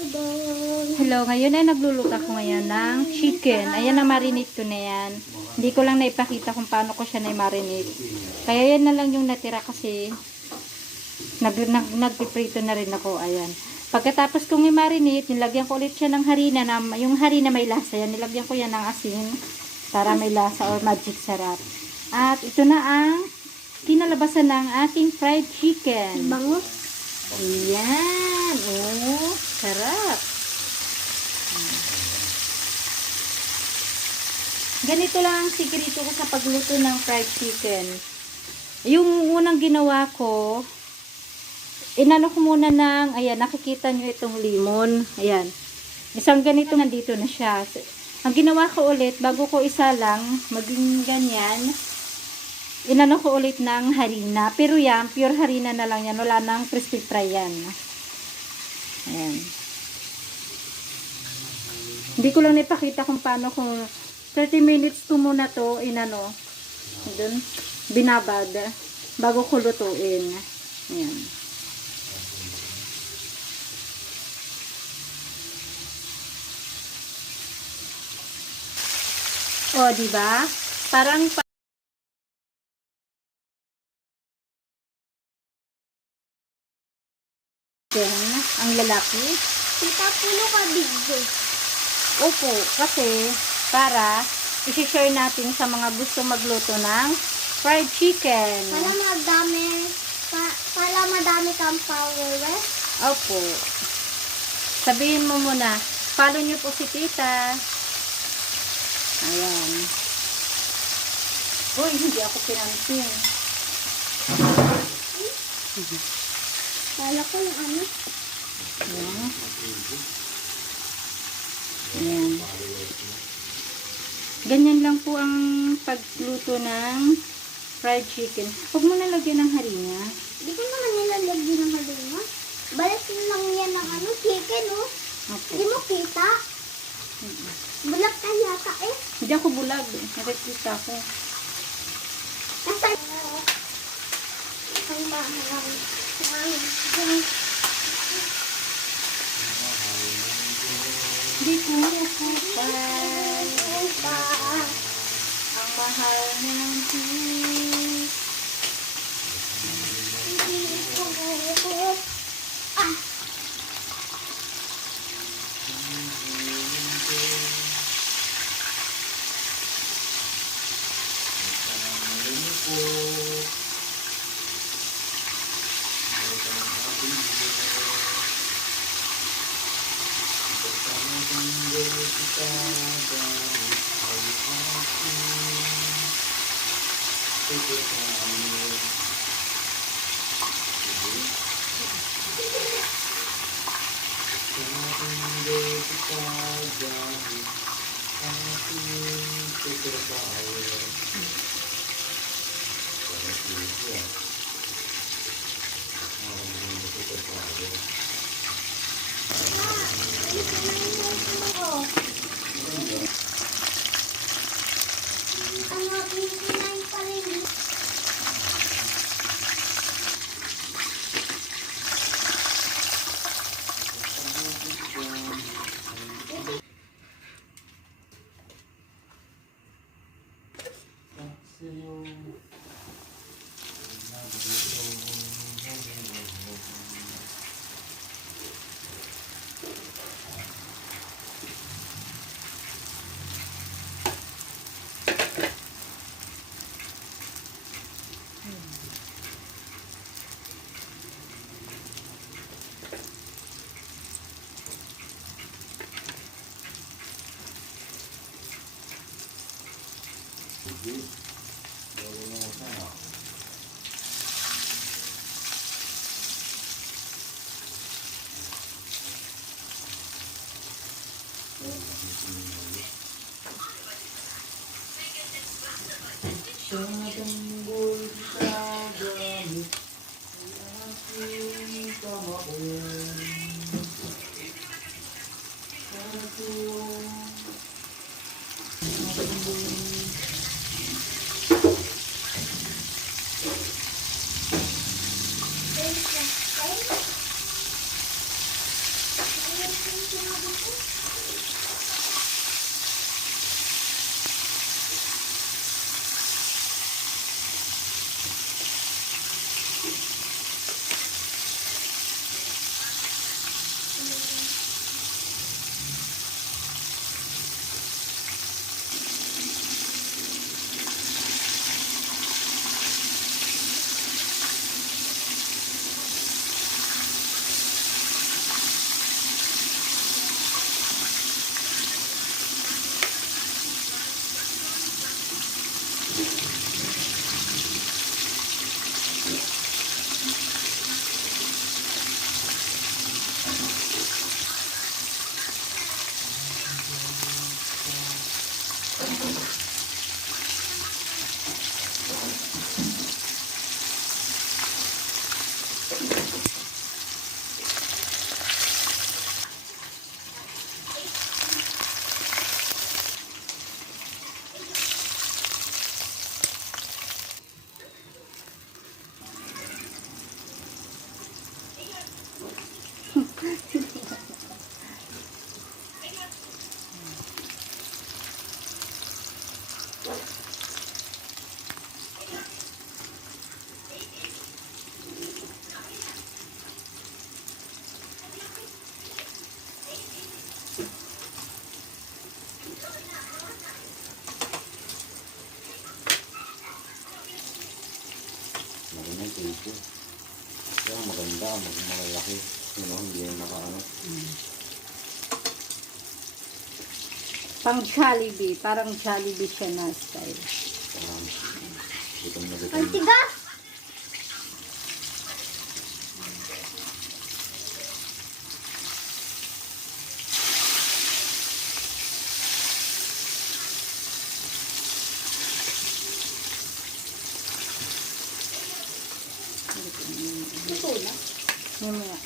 Hello, ngayon ay nagluluto ako ngayon ng chicken. Ayan ang marinate ko na yan. Hindi ko lang naipakita kung paano ko siya na-marinate. Kaya yan na lang yung natira kasi nagpiprito na rin ako. Ayan. Pagkatapos kong i-marinate, nilagyan ko ulit siya ng harina. Yung harina may lasa yan. Nilagyan ko yan ng asin para may lasa or magic sarap. At ito na ang kinalabasan ng ating fried chicken. Bango. Ayan. Oh, sarap. Ganito lang ang sikreto ko sa pagluto ng fried chicken. Yung unang ginawa ko, inano ko muna ng, ayan, nakikita nyo itong limon. Ayan. Isang ganito, nandito na siya. Ang ginawa ko ulit, bago ko isa lang, maging ganyan, inano ko ulit ng harina. Pero yan, pure harina na lang yan. Wala nang crispy fry yan. Ayan. Hindi ko lang napakita kung paano kung 30 minutes to muna to inano dun, binabad bago ko lutuin. Ayan. O, diba? Parang ang lalaki. Tita, puno ka bigyo. Opo, kasi para i-share natin sa mga gusto magluto ng fried chicken. Para madami kang followers. Opo. Sabihin mo muna, follow nyo po si tita. Ayan. Uy, hindi ako pinansin. Kala ko yung ano. Ayan. Ayan. Ganyan lang po ang pagluto ng fried chicken. Huwag mo nalagyan ng harina. Hindi ko naman nilalagyan ng halima. Balat lang yan ng ano, chicken, oh. Okay. Hindi mo kita. Bulag ka yata eh. Hindi ako bulag. Nakikita ko. Nasaan? Ang mahal. Hindi ko nakapal. Ang mahal ng Diyos. kailangan maging malalaki. Ano, hindi yung nakaano. Pang Jollibee. Parang Jollibee siya na style. Parang gutom na Ang gutom. tigas! Ito na. Yung mga,